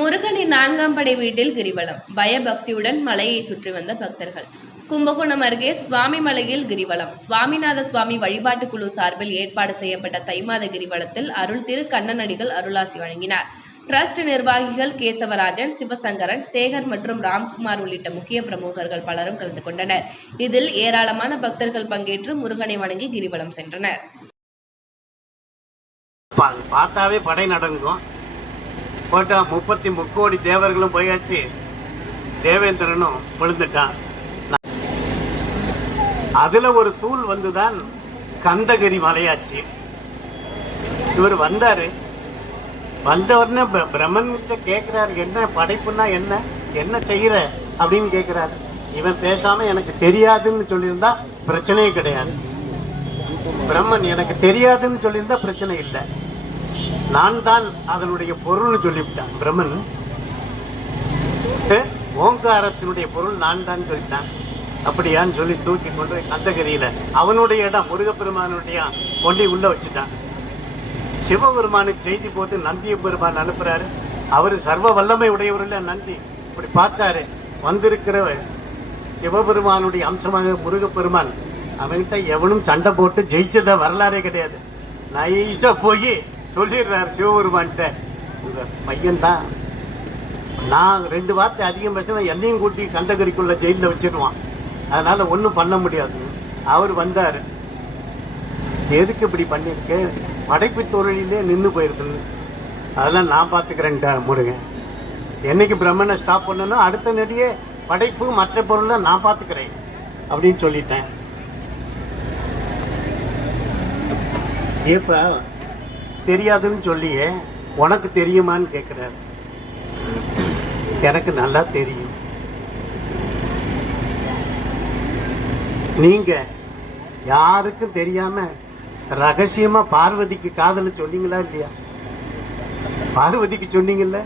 வாடகை வீட்டில் கிரிவலம். பயபக்தியுடன் மலையை சுற்றி வந்த பக்தர்கள். கும்பகோணம் அருகே சுவாமி மலையில் கிரிவலம். சுவாமிநாத சுவாமி வழிபாட்டு குழு சார்பில் ஏற்பாடு செய்யப்பட்ட தைமாத கிரிவலத்தில் அருள் திரு கண்ணனடிகள் அருளாசி வழங்கினார். டிரஸ்ட் நிர்வாகிகள் கேசவராஜன் சிவசங்கரன் சேகர் மற்றும் ராம்குமார் உள்ளிட்ட முக்கிய பிரமுகர்கள் பலரும் கலந்து கொண்டனர். இதில் ஏராளமான பக்தர்கள் பங்கேற்று முருகனை வணங்கி கிரிவலம் சென்றனர். பார்த்தாவே படை நடங்கும். போட்டா முப்பத்தி முக்கோடி தேவர்களும் போயாச்சு. தேவேந்திரனும் விழுந்துட்டான். அதுல ஒரு தூள் வந்துதான் கந்தகிரி மலையாச்சு. இவர் வந்தாரு. வந்த உடனே பிரம்மன் கிட்ட கேட்கிறாரு என்ன படைப்புன்னா என்ன? என்ன செய்யற? அப்படின்னு கேட்கிறாரு இவன் பேசாம எனக்கு தெரியாதுன்னு சொல்லியிருந்தா பிரச்சனையே கிடையாது. பிரம்மன் எனக்கு தெரியாதுன்னு சொல்லியிருந்தா பிரச்சனை இல்லை. நான் தான் அதனுடைய பொருள்னு சொல்லிவிட்டான் பிரம்மன். ஓங்காரத்தினுடைய பொருள் நான் தான் சொல்லிட்டான். அப்படியான்னு சொல்லி தூக்கி கொண்டு கந்தகிரியில அவனுடைய இடம் முருகப்பெருமானுடைய கொண்டி உள்ள வச்சுட்டான். சிவபெருமானுக்கு செய்தி போட்டு நந்திய பெருமான் அனுப்புறாரு. அவரு சர்வ வல்லமை உடையவர் நந்தி. இப்படி பார்த்தாரு. வந்திருக்கிறவர் சிவபெருமானுடைய அம்சமாக முருகப்பெருமான். அவன்கிட்ட எவனும் சண்டை போட்டு ஜெயிச்சத வரலாறே கிடையாது. நைஸா போய் சொல்லிடுறார் சிவபெருமான்கிட்ட. உங்க பையன் தான் நான் ரெண்டு வார்த்தை அதிகம் பேசினா என்னையும் கூட்டி கந்தகரிக்குள்ள ஜெயிலில் வச்சிருவான். அதனால ஒன்றும் பண்ண முடியாது. அவர் வந்தார். எதுக்கு இப்படி பண்ணிருக்கு படைப்பு தொழிலே நின்று போயிருக்குன்னு அதெல்லாம் நான் பார்த்துக்கிறேன்ட்டார் முருகன். என்னைக்கு பிரம்மனை ஸ்டாப் பண்ணணும் அடுத்த நடியே படைப்பு மற்ற பொருளை நான் பார்த்துக்கிறேன் அப்படின்னு சொல்லிட்டேன். ஏப்பா தெரியாதுன்னு சொல்லியே உனக்கு தெரியுமான்னு கேட்குறாரு எனக்கு நல்லா தெரியும். நீங்க யாருக்கும் தெரியாம ரகசியமா பார்வதிக்கு காதல சொன்னீங்களா இல்லையா? பார்வதிக்கு சொன்னீங்கல்ல?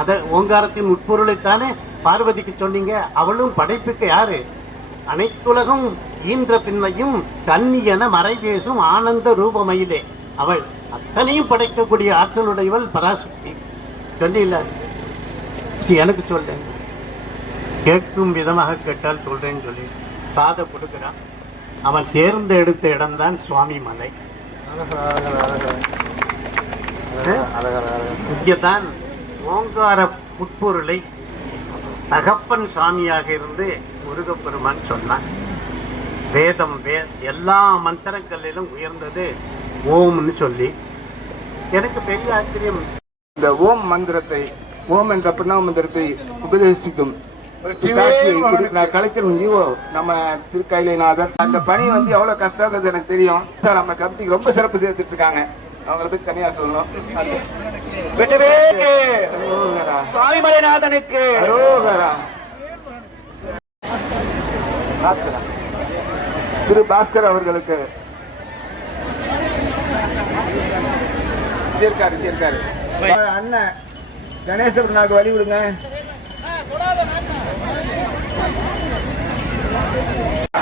அத ஓங்காரத்தின் உட்பொருளைத்தானே பார்வதிக்கு சொன்னீங்க? அவளும் படைப்புக்கு யாரு? அனைத்துலகம் ஈன்ற பின்மையும் கன்னியன மறை பேசும் ஆனந்த ரூபமயிலே. அவள் அத்தனையும் படைக்கக்கூடிய ஆற்றலுடையவள் பராசக்தி. சொன்னீங்களா எனக்கு சொல்றேன் கேட்கும் விதமாக கேட்டால் சொல்றேன்னு சொல்லி காதை கொடுக்கிறான். அவன் தேர்ந்தெடுத்த இடம்தான் சுவாமி மலை. இங்கதான் ஓங்கார உட்பொருளை தகப்பன் சாமியாக இருந்து முருகப்பெருமான் சொன்னான் வேதம் வே எல்லா மந்திரங்களிலும் உயர்ந்தது ஓம்னு சொல்லி. எனக்கு பெரிய ஆச்சரியம். இந்த ஓம் மந்திரத்தை ஓம் என்ற பிரணவ மந்திரத்தை உபதேசிக்கும் கலைச்சல் ஜீவோ நம்ம திருக்கைலைநாதர் அந்த பணி வந்து எவ்வளவு கஷ்டங்கிறது எனக்கு தெரியும். நம்ம கமிட்டிக்கு ரொம்ப சிறப்பு சேர்த்துட்டு இருக்காங்க. அவங்களுக்கு தனியா சொல்லணும். சுவாமிமலைநாதனுக்கு. திரு பாஸ்கர் அவர்களுக்கு இங்க இருக்காரு அண்ணன் கணேசபுரனாக்கு வழி விடுங்க.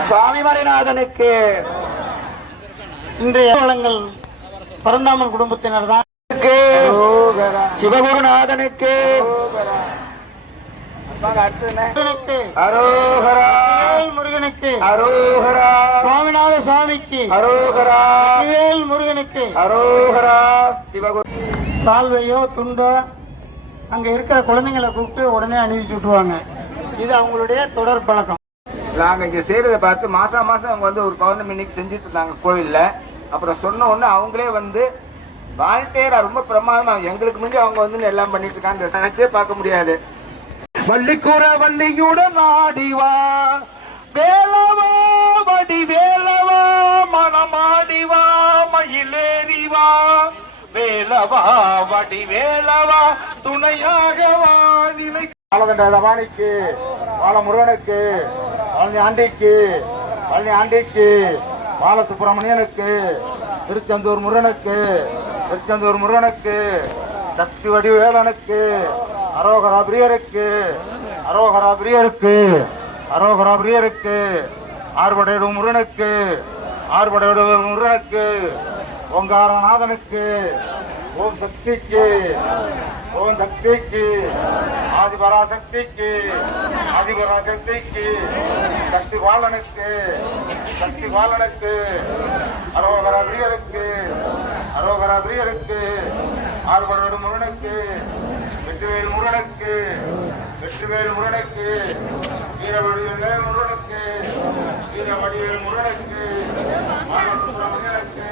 சுவாமிமலைநாதனுக்கு இன்றைய வளங்கள் பரந்தாமன் குடும்பத்தினர் தான். சிவகுருநாதனுக்கு. அரோகரா. அரோகரா. சுவாமிநாத சுவாமிக்கு. அரோகரா. வேல் முருகனுக்கு. அரோகரா. சிவகுரு சால்வையோ துண்டோ அங்க இருக்கிற குழந்தைங்களை கூப்பிட்டு உடனே அணிவிச்சு விட்டுருவாங்க. இது அவங்களுடைய தொடர் பழக்கம். நாங்க இங்க செய்யறத பார்த்து மாசம் மாசம் அவங்க வந்து ஒரு பௌர்ணமி இன்னைக்கு செஞ்சுட்டு இருந்தாங்க கோவில்ல அப்புறம் சொன்ன உடனே அவங்களே வந்து வாலண்டியரா ரொம்ப பிரமாதமா எங்களுக்கு முன்னாடி அவங்க வந்து எல்லாம் பண்ணிட்டு இருக்காங்க. நினைச்சே பார்க்க முடியாது. வள்ளிக்கூற வள்ளியுடன் ஆடிவா வேலவா வடி வேலவா மனமாடிவா மயிலேறிவா வேலவா வடி வேலவா துணையாக வாதிலை வாழதண்ட தவானிக்கு வாழ முருகனுக்கு பழனி ஆண்டிக்கு பழனி ஆண்டிக்கு பால சுப்பிரமணியனுக்கு திருச்செந்தூர் முருகனுக்கு திருச்செந்தூர் முருகனுக்கு சக்தி வடிவேலனுக்கு அரோகரா பிரியருக்கு அரோகரா பிரியருக்கு. அரோகரா பிரியருக்கு ஆர்வடையுடைய முருகனுக்கு ஆர்வடையுடைய முருகனுக்கு ஓங்காரநாதனுக்கு ஓம் சக்திக்கு ஓம் சக்திக்கு ஆதிபராசக்திக்கு ஆதிபராசக்திக்கு சக்தி பாலனுக்கு சக்தி பாலனுக்கு அரோகரா பிரியருக்கு அரோகரா பிரியருக்கு ஆறுபரோடு முருகனுக்கு வெற்றிவேல் முருகனுக்கு வெற்றிவேல் முருகனுக்கு வீரவடிவேல் முருகனுக்கு வீரவடிவேல் முருகனுக்கு சுப்பிரமணியனுக்கு